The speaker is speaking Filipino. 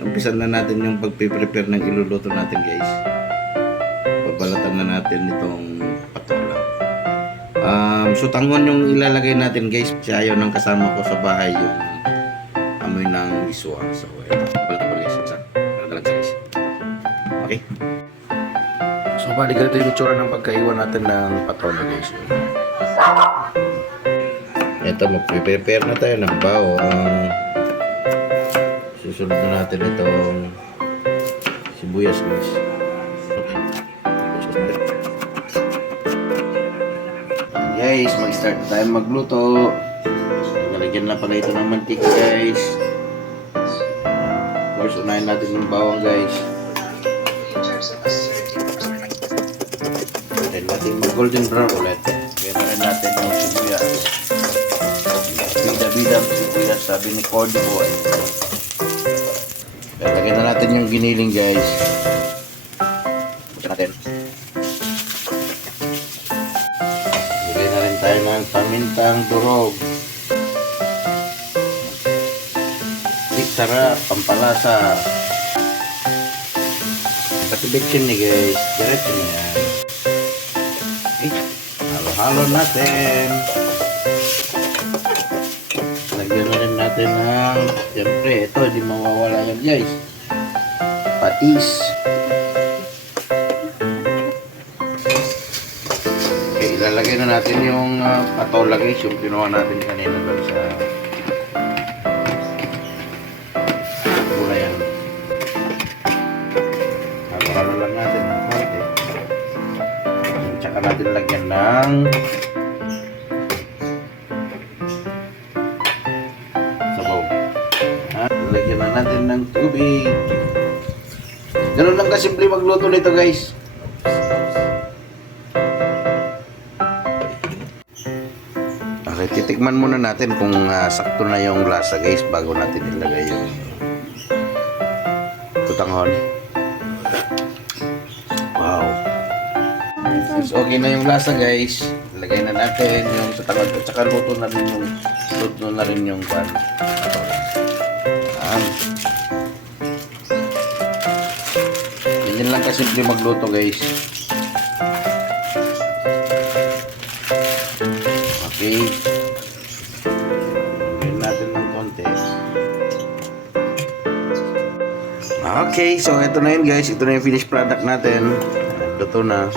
Umpisan na natin yung pagpe-prepare ng iluluto natin guys. Babalatan na natin itong patola. Um, so tangon yung ilalagay natin guys. Si ayaw ng kasama ko sa bahay yung amoy ng iswa. So ito, balat ko guys. Isa. Lang guys. Okay. So bali ganito yung itsura ng pagkaiwan natin ng patola guys. Ito, magpe-prepare na tayo ng bawang. Susunod na natin itong sibuyas guys. Guys, mag-start na tayo magluto. Nalagyan na pala ito ng mantika guys. Of course, unahin natin yung bawang guys. Then natin mag golden brown ulit. Rin natin yung sibuyas. Bida-bida sibuyas sabi ni Cordy Boy. Natin yung giniling guys. Buksan natin. Lagyan na rin tayo ng pamintang durog. Sarap, pampalasa. Pati bitchin ni guys. Diretso na yan. Halo-halo natin. Lagyan na rin natin ng, siyempre, ito, hindi mawawala yan guys. Patis. Okay, ilalagay na natin yung uh, patola guys, yung kinuha natin kanina doon sa gulayan. Halo-halo lang natin ng konti. Tsaka natin lagyan ng sabaw. At lagyan na natin ng tubig. Ganun lang kasimple magluto nito guys. Okay, titikman muna natin kung ah, sakto na yung lasa guys bago natin ilagay yung tutanghon. Wow. Is okay na yung lasa guys. Ilagay na natin yung tawad at saka luto na rin yung luto na rin yung pan. Yan. Ganyan lang kasimple magluto guys. Okay. Lagyan natin ng konti. Okay, so ito na yun guys. Ito na yung finished product natin. Luto na.